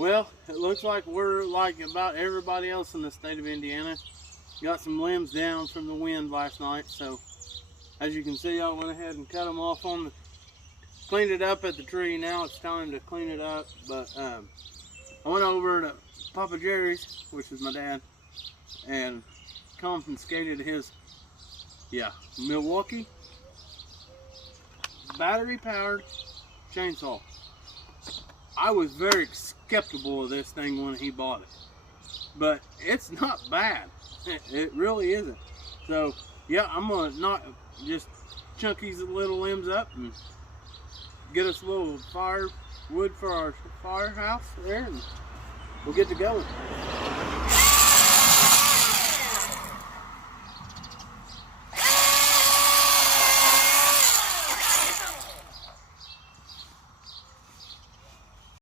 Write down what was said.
Well, it looks like we're like about everybody else in the state of Indiana. Got some limbs down from the wind last night, so as you can see, I went ahead and cut them off cleaned it up at the tree. Now it's time to clean it up. But I went over to Papa Jerry's, which is my dad, and confiscated his, Milwaukee battery-powered chainsaw. I was very skeptical of this thing when he bought it, but it's not bad. It really isn't. So yeah, I'm gonna knock, just chunk these little limbs up and get us a little firewood for our firehouse there, and we'll get to going.